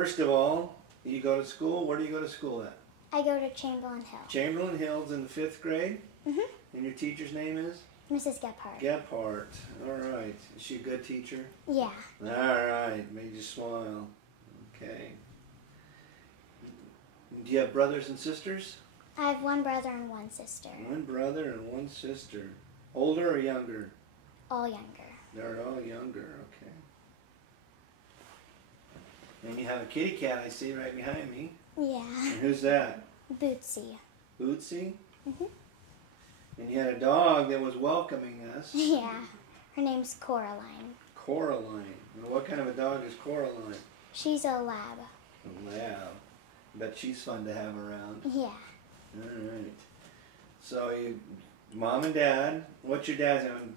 First of all, you go to school. Where do you go to school at? I go to Chamberlain Hill. Chamberlain Hill's in the 5th grade? Mm-hmm. And your teacher's name is? Mrs. Gephardt. Gephardt. All right. Is she a good teacher? Yeah. All right. Made you smile. Okay. Do you have brothers and sisters? I have one brother and one sister. One brother and one sister. Older or younger? All younger. They're all younger. Okay. And you have a kitty cat I see right behind me. Yeah. And who's that? Bootsy. Bootsy? Mm-hmm. And you had a dog that was welcoming us. Yeah. Her name's Coraline. Coraline. And what kind of a dog is Coraline? She's a lab. A lab. Bet she's fun to have around. Yeah. All right. So you, mom and dad. What's your dad's name?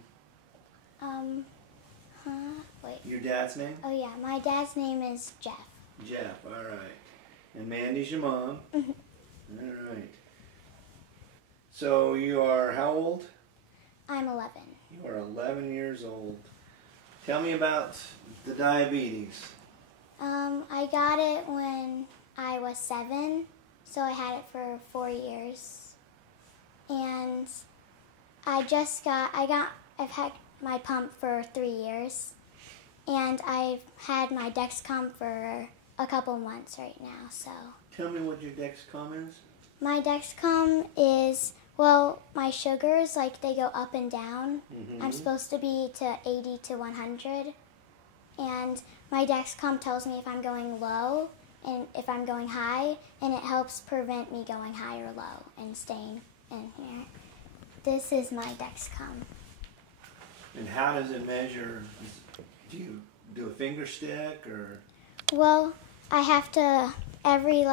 Wait. Your dad's name? Oh yeah, my dad's name is Jeff. Jeff. All right. And Mandy's your mom. Mm-hmm. All right. So you are how old? I'm 11. You are 11 years old. Tell me about the diabetes. I got it when I was 7, so I had it for 4 years. And I've had my pump for 3 years. And I've had my Dexcom for a couple months right now, so. Tell me what your Dexcom is. My Dexcom is, well, my sugars, like, they go up and down. Mm-hmm. I'm supposed to be to 80 to 100. And my Dexcom tells me if I'm going low and if I'm going high, and it helps prevent me going high or low and staying in here. This is my Dexcom. And how does it measure? Do you do a finger stick or? Well, I have to, every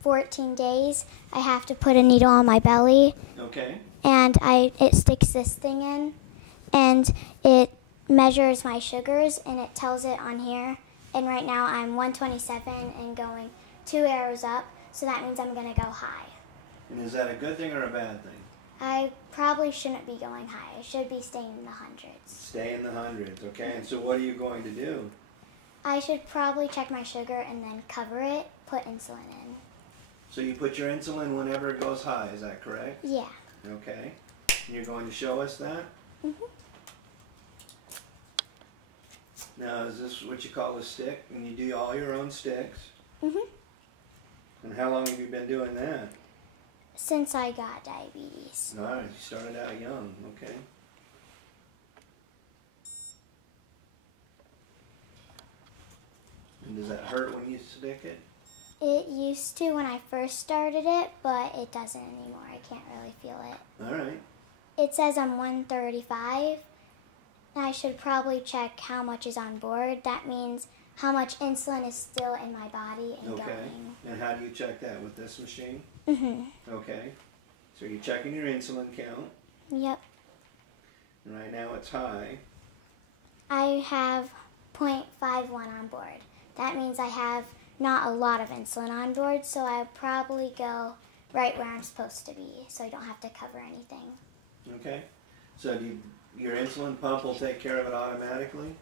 14 days, I have to put a needle on my belly. Okay. And it sticks this thing in, and it measures my sugars, and it tells it on here. And right now I'm 127 and going 2 arrows up, so that means I'm going to go high. And is that a good thing or a bad thing? I probably shouldn't be going high. I should be staying in the hundreds. Stay in the hundreds, okay. And so what are you going to do? I should probably check my sugar and then cover it, put insulin in. So you put your insulin whenever it goes high, is that correct? Yeah. Okay. And you're going to show us that? Mm-hmm. Now, is this what you call a stick? And you do all your own sticks? Mm-hmm. And how long have you been doing that? Since I got diabetes. All right, you started out young, okay. And does that hurt when you stick it? It used to when I first started it, but it doesn't anymore. I can't really feel it. All right. It says I'm 135, and I should probably check how much is on board. That means how much insulin is still in my body and okay. going. And how do you check that with this machine? Mm-hmm. Okay. So you're checking your insulin count. Yep. And right now it's high. I have 0.51 on board. That means I have not a lot of insulin on board, so I'll probably go right where I'm supposed to be, so I don't have to cover anything. Okay. So your insulin pump will take care of it automatically?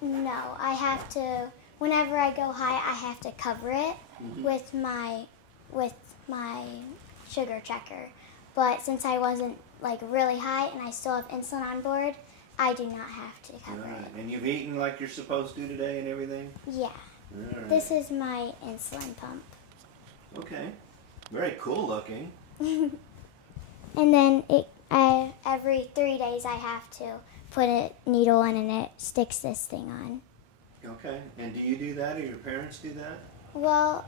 No, I have to, whenever I go high, I have to cover it with my sugar checker. But since I wasn't really high and I still have insulin on board, I do not have to cover it. And you've eaten like you're supposed to today and everything? Yeah. Right. This is my insulin pump. Okay. Very cool looking. And then every 3 days I have to put a needle in and it sticks this thing on. Okay. And do you do that or your parents do that? Well,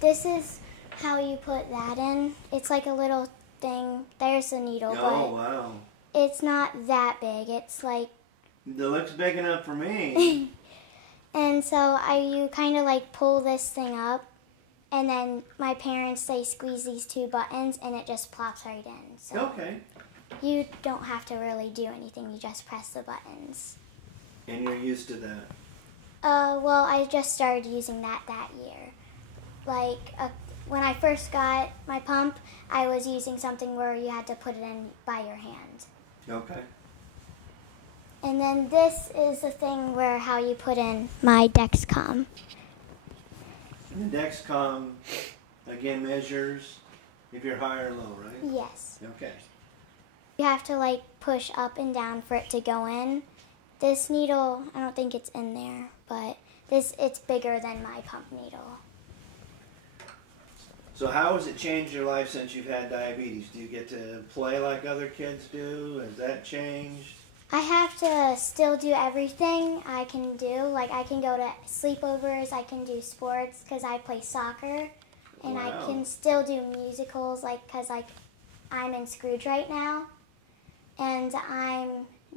this is how you put that in. It's like a little thing. There's the needle, oh, wow. It's not that big. It's like... It looks big enough for me. And so you kind of pull this thing up, and then my parents, they squeeze these 2 buttons, and it just plops right in. So okay. You don't have to really do anything. You just press the buttons. And you're used to that? Well, I just started using that year. When I first got my pump, I was using something where you had to put it in by your hand. Okay. And then this is the thing how you put in my Dexcom. And the Dexcom, again, measures if you're high or low, right? Yes. Okay. You have to like push up and down for it to go in. This needle, I don't think it's in there, but it's bigger than my pump needle. So how has it changed your life since you've had diabetes? Do you get to play like other kids do? Has that changed? I have to still do everything I can do. Like I can go to sleepovers, I can do sports because I play soccer, and Wow. I can still do musicals because I'm in Scrooge right now, and I'm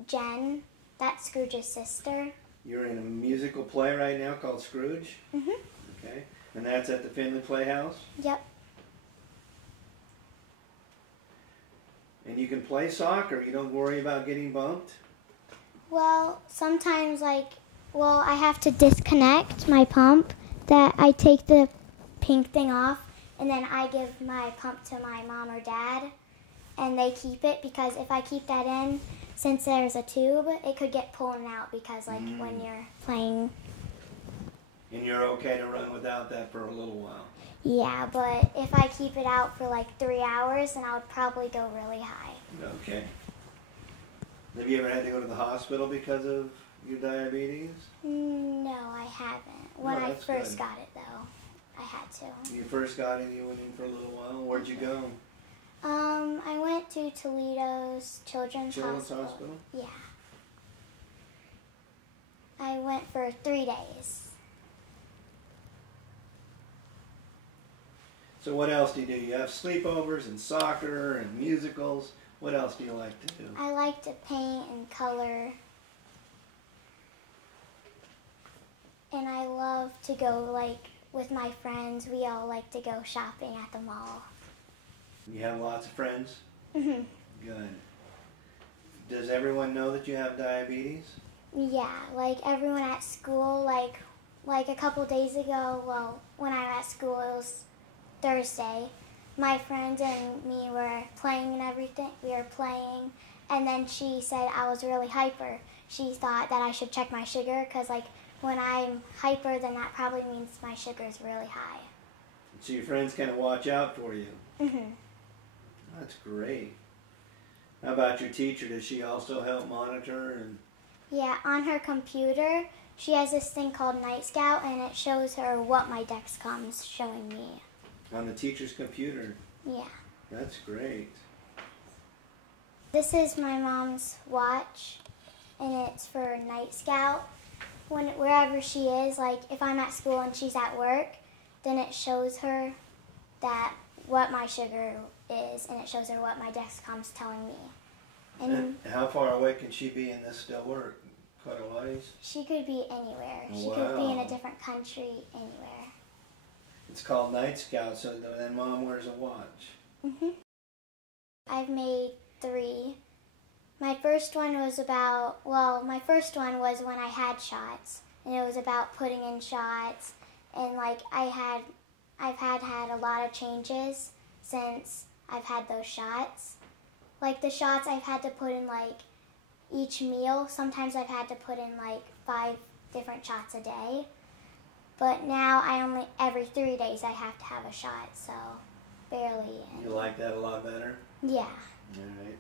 Jen, that's Scrooge's sister. You're in a musical play right now called Scrooge? Mhm. Okay. And that's at the Findlay Playhouse? Yep. And you can play soccer. You don't worry about getting bumped? Well, sometimes I have to disconnect my pump. That I take the pink thing off, and then I give my pump to my mom or dad, and they keep it because if I keep that in, since there's a tube, it could get pulled out because when you're playing. And you're okay to run without that for a little while? Yeah, but if I keep it out for like 3 hours, then I would probably go really high. Okay. Have you ever had to go to the hospital because of your diabetes? No, I haven't. When I that's first good. got it, though, I had to. You first got in, you went in for a little while. Where'd you go? I went to Toledo's Children's Hospital? Yeah. I went for 3 days. So what else do you do? You have sleepovers and soccer and musicals. What else do you like to do? I like to paint and color. And I love to go, with my friends. We all like to go shopping at the mall. You have lots of friends? Mhm. Good. Does everyone know that you have diabetes? Yeah, everyone at school, like a couple days ago, well, when I was at school, it was Thursday. My friend and me were playing and everything. We were playing, and then she said I was really hyper. She thought that I should check my sugar because, when I'm hyper, then that probably means my sugar is really high. So your friends kind of watch out for you. Mhm. That's great. How about your teacher? Does she also help monitor? And Yeah, on her computer, she has this thing called Night Scout, and it shows her what my Dexcom's showing me. on the teacher's computer? Yeah. That's great. This is my mom's watch, and it's for Night Scout. Wherever she is, if I'm at school and she's at work, then it shows her what my sugar is, and it shows her what my Dexcom's telling me. And how far away can she be and this still work? Quite a ways? She could be anywhere. Wow. She could be in a different country, anywhere. It's called Night Scout, so then Mom wears a watch. Mhm. I've made 3. My first one was my first one was when I had shots, and it was about putting in shots, and I've had a lot of changes since I've had those shots. The shots I've had to put in each meal. Sometimes I've had to put in 5 different shots a day. But now every 3 days I have to have a shot, so barely. You like that a lot better? Yeah. All right.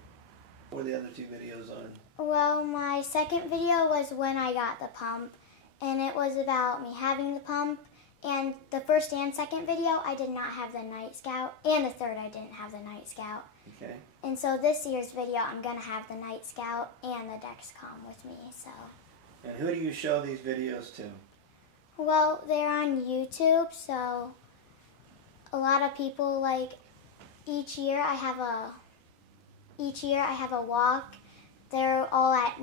What were the other 2 videos on? Well, my second video was when I got the pump, and it was about me having the pump. And the first and second video, I did not have the Night Scout, and the third, I didn't have the Night Scout. Okay. And so this year's video, I'm going to have the Night Scout and the Dexcom with me, so. And who do you show these videos to? Well, they're on YouTube, so a lot of people, each year I have a walk. They're all at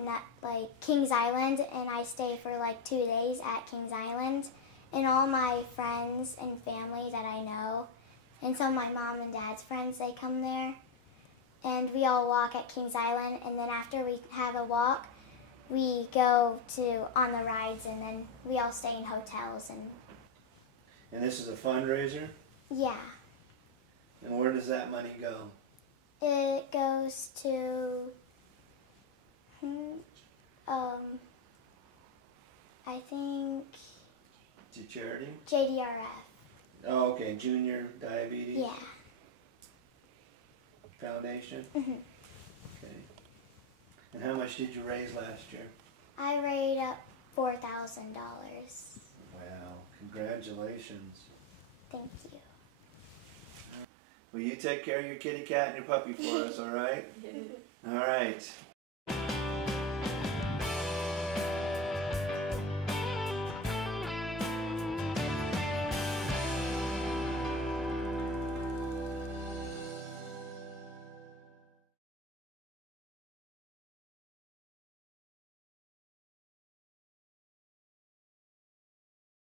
Kings Island, and I stay for 2 days at Kings Island. And all my friends and family that I know, and some of my mom and dad's friends, they come there. And we all walk at Kings Island, and then after we have a walk, we go on the rides, and then we all stay in hotels. And this is a fundraiser? Yeah. And where does that money go? It goes to, I think, To charity? JDRF. Oh, okay, Junior Diabetes Yeah. Foundation? Mhm. Okay. And how much did you raise last year? I raised up $4,000. Wow, congratulations. Thank you. Will you take care of your kitty cat and your puppy for us, all right? All right.